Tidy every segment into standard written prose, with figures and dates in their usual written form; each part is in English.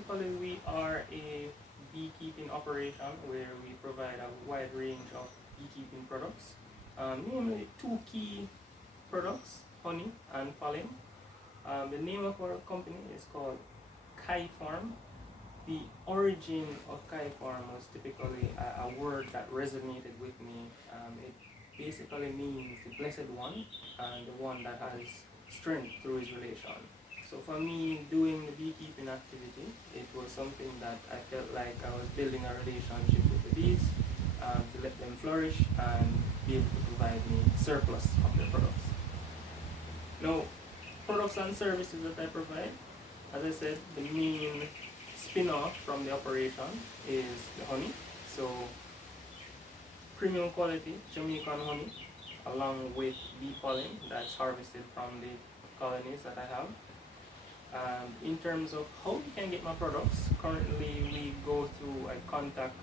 basically we are a beekeeping operation where we provide a wide range of beekeeping products, namely two key products, honey and pollen. The name of our company is called Kayi Farm. The origin of Kayi Farm was typically a word that resonated with me. It basically means the blessed one and the one that has strength through his relation. So for me, doing the beekeeping activity, it was something that I felt like I was building a relationship with the bees, to let them flourish and be able to provide me surplus of their products. Now, products and services that I provide, as I said, the main spin-off from the operation is the honey. So premium quality Jamaican honey along with bee pollen that's harvested from the colonies that I have. In terms of how you can get my products, currently we go through a contact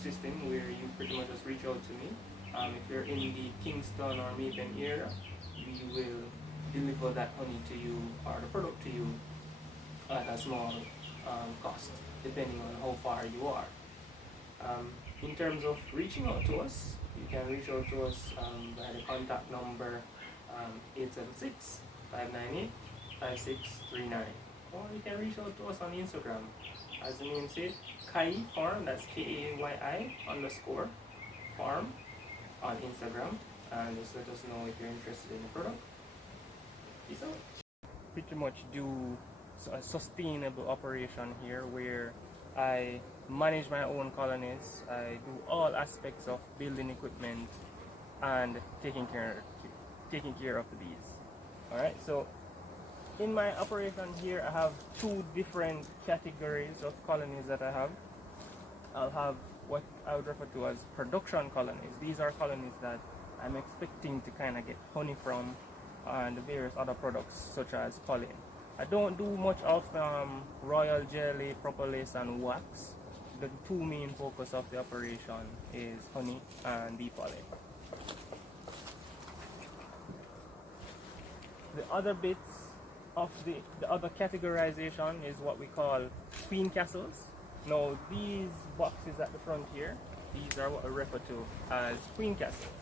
system where you pretty much just reach out to me. If you're in the Kingston or Mapen area, we will deliver that honey to you or the product to you at a small cost, depending on how far you are. In terms of reaching out to us, you can reach out to us by the contact number 876-598-5639, or you can reach out to us on Instagram. As the name says, Kayi Farm, that's KAYI_farm on Instagram, and just let us know if you're interested in the product. Peace out. Pretty much do a sustainable operation here where I manage my own colonies. I do all aspects of building equipment and taking care of the bees. Alright, so in my operation here I have two different categories of colonies that I have. I'll have what I would refer to as production colonies. These are colonies that I'm expecting to kind of get honey from and various other products such as pollen. I don't do much of royal jelly, propolis and wax. The two main focus of the operation is honey and bee pollen. The other bits of the other categorization is what we call queen castles. Now these boxes at the front here, these are what we refer to as queen castles.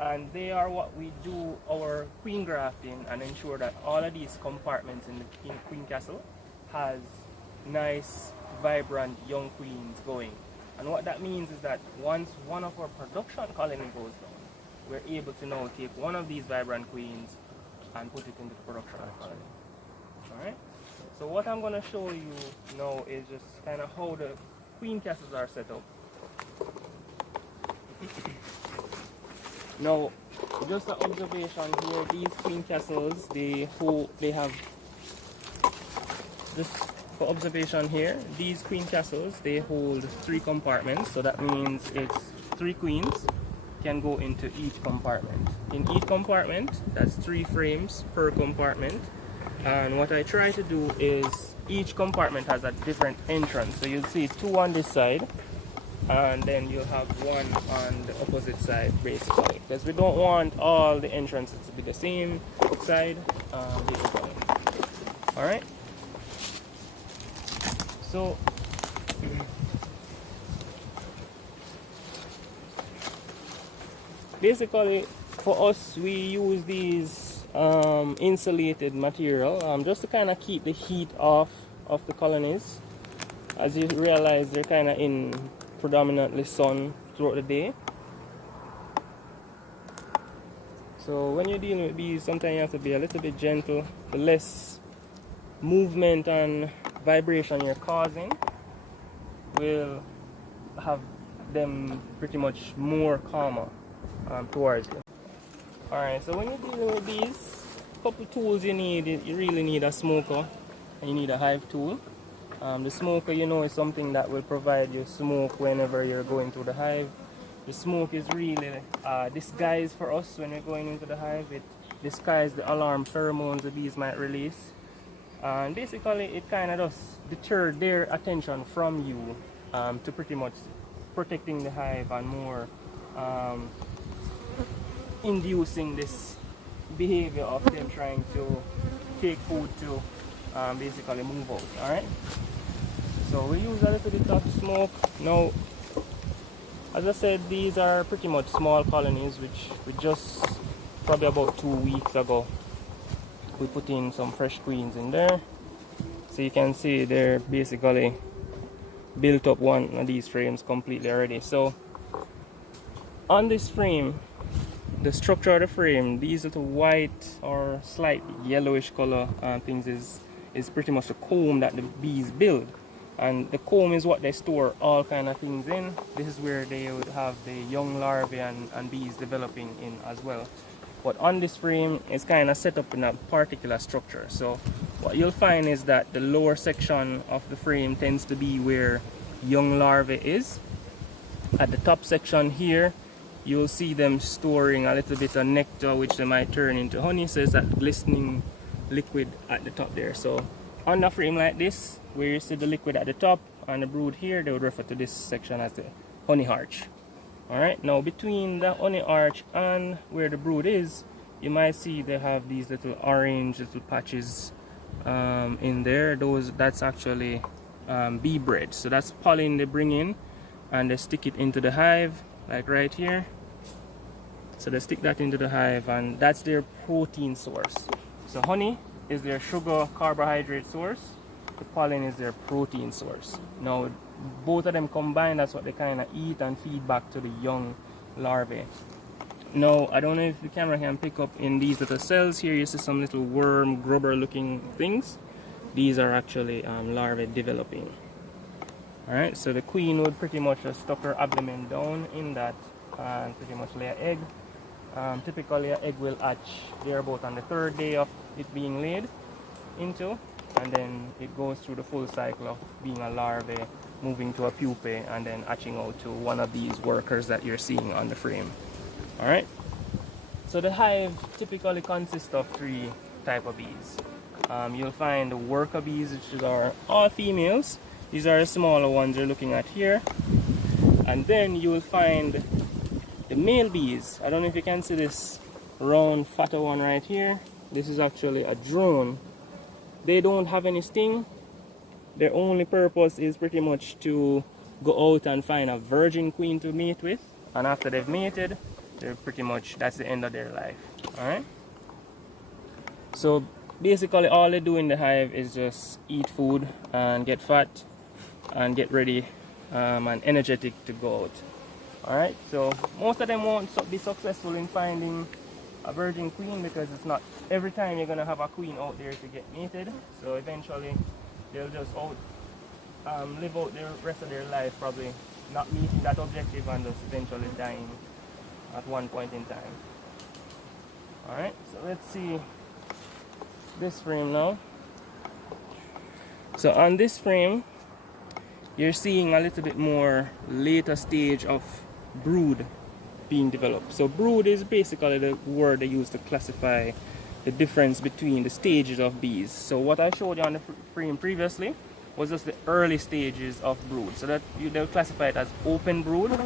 And they are what we do our queen grafting and ensure that all of these compartments in the queen castle has nice, vibrant young queens going. And what that means is that once one of our production colony goes down, we're able to now take one of these vibrant queens and put it into the production colony. Alright? So what I'm going to show you now is just kind of how the queen castles are set up. Now, just an observation here, these queen castles, they have, just for observation here, these queen castles, they hold 3 compartments, so that means it's 3 queens can go into each compartment. In each compartment, that's 3 frames per compartment, and what I try to do is each compartment has a different entrance, so you'll see 2 on this side, and then you'll have 1 on the opposite side basically, because we don't want all the entrances to be the same side basically. Alright, so basically for us we use these insulated material just to kind of keep the heat off of the colonies. As you realize, they're kind of in predominantly sun throughout the day. So when you're dealing with bees, sometimes you have to be a little bit gentle. The less movement and vibration you're causing will have them pretty much more calmer towards you. Alright, so when you're dealing with bees, a couple tools you need. You really need a smoker and you need a hive tool. The smoker, you know, is something that will provide you smoke whenever you're going through the hive. The smoke is really disguised for us when we're going into the hive. It disguises the alarm pheromones the bees might release. And basically it kind of does deter their attention from you to pretty much protecting the hive and more inducing this behavior of them trying to take food to basically move out. Alright? So we use a little bit of smoke. Now, as I said, these are pretty much small colonies, which we just probably about 2 weeks ago we put in some fresh queens in there. So you can see they're basically built up one of these frames completely already. So on this frame, the structure of the frame, these little white or slight yellowish color things is pretty much the comb that the bees build. And the comb is what they store all kind of things in. This is where they would have the young larvae and bees developing in as well. But on this frame, it's kind of set up in a particular structure. So what you'll find is that the lower section of the frame tends to be where young larvae is. At the top section here, you'll see them storing a little bit of nectar, which they might turn into honey. So it's that glistening liquid at the top there. So on a frame like this, where you see the liquid at the top and the brood here, they would refer to this section as the honey arch. Alright, now between the honey arch and where the brood is, you might see they have these little orange little patches in there. That's actually bee bread. So that's pollen they bring in and they stick it into the hive, like right here. So they stick that into the hive and that's their protein source. So honey is their sugar carbohydrate source. The pollen is their protein source. Now both of them combined, that's what they kind of eat and feed back to the young larvae. Now I don't know if the camera can pick up in these little cells here, you see some little worm grubber looking things. These are actually larvae developing. Alright, so the queen would pretty much just stuck her abdomen down in that and pretty much lay an egg. Typically an egg will hatch there about on the 3rd day of it being laid into, and then it goes through the full cycle of being a larvae, moving to a pupae, and then hatching out to one of these workers that you're seeing on the frame. Alright, so the hive typically consists of 3 types of bees. You'll find the worker bees, which are all females. These are the smaller ones you're looking at here. And then you will find the male bees. I don't know if you can see this round fatter one right here. This is actually a drone. They don't have any sting. Their only purpose is pretty much to go out and find a virgin queen to mate with. And after they've mated, they're pretty much, that's the end of their life. Alright? So basically all they do in the hive is just eat food and get fat and get ready and energetic to go out. Alright, so most of them won't be successful in finding a virgin queen because it's not every time you're going to have a queen out there to get mated. So eventually they'll just live out the rest of their life probably not meeting that objective and just eventually dying at one point in time. Alright, so let's see this frame now. So on this frame you're seeing a little bit more later stage of brood being developed. So brood is basically the word they use to classify the difference between the stages of bees. So what I showed you on the frame previously was just the early stages of brood. So that they'll classify it as open brood.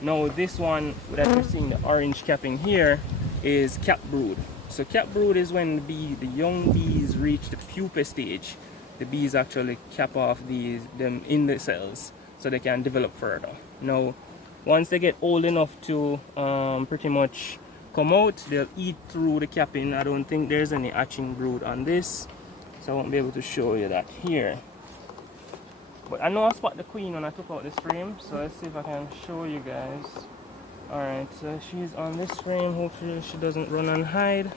Now this one that you're seeing the orange capping here is cap brood. So cap brood is when the young bees reach the pupa stage. The bees actually cap off them in the cells so they can develop further. Now once they get old enough to pretty much come out, they'll eat through the capping. I don't think there's any hatching brood on this, so I won't be able to show you that here. But I know I spot the queen when I took out this frame, so let's see if I can show you guys. Alright, so she's on this frame. Hopefully she doesn't run and hide.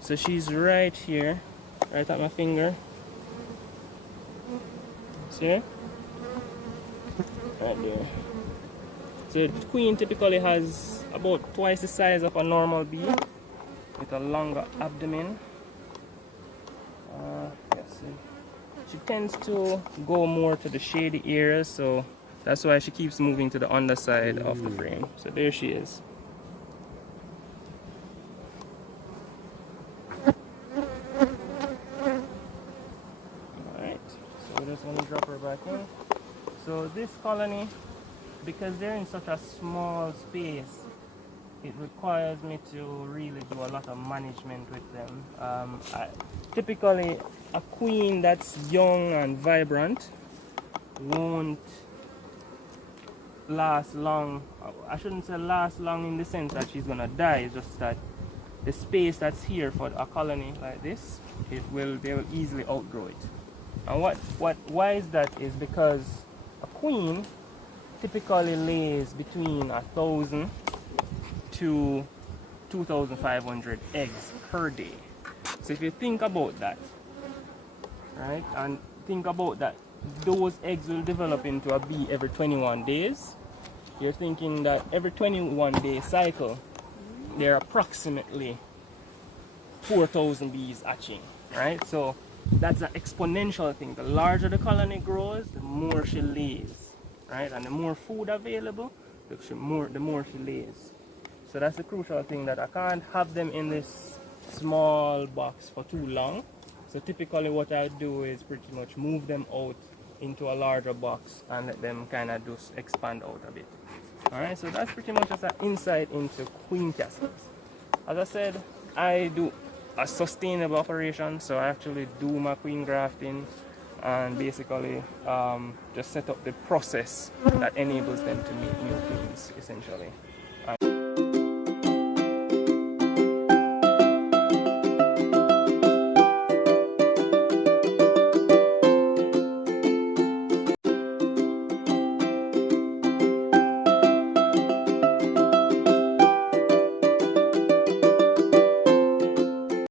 So she's right here, right at my finger. See her? Right there. So the queen typically has about twice the size of a normal bee with a longer abdomen. Let's see. She tends to go more to the shady areas, so that's why she keeps moving to the underside of the frame. So there she is. Alright, so we're just going to drop her back in. So this colony, because they're in such a small space, it requires me to really do a lot of management with them. Typically, a queen that's young and vibrant won't last long. I shouldn't say last long in the sense that she's gonna die. It's just that the space that's here for a colony like this, they will easily outgrow it. And why is that? Is because a queen typically lays between 1,000 to 2,500 eggs per day. So if you think about that, right, and think about that, those eggs will develop into a bee every 21 days. You're thinking that every 21-day cycle, there are approximately 4,000 bees hatching, right? So that's an exponential thing. The larger the colony grows, the more she lays, right? And the more food available, the more she lays. So that's the crucial thing, that I can't have them in this small box for too long. So typically what I do is pretty much move them out into a larger box and let them kind of just expand out a bit. Alright, so that's pretty much just an insight into queen castings. As I said, I do a sustainable operation, so I actually do my queen grafting and basically just set up the process that enables them to make new queens, essentially.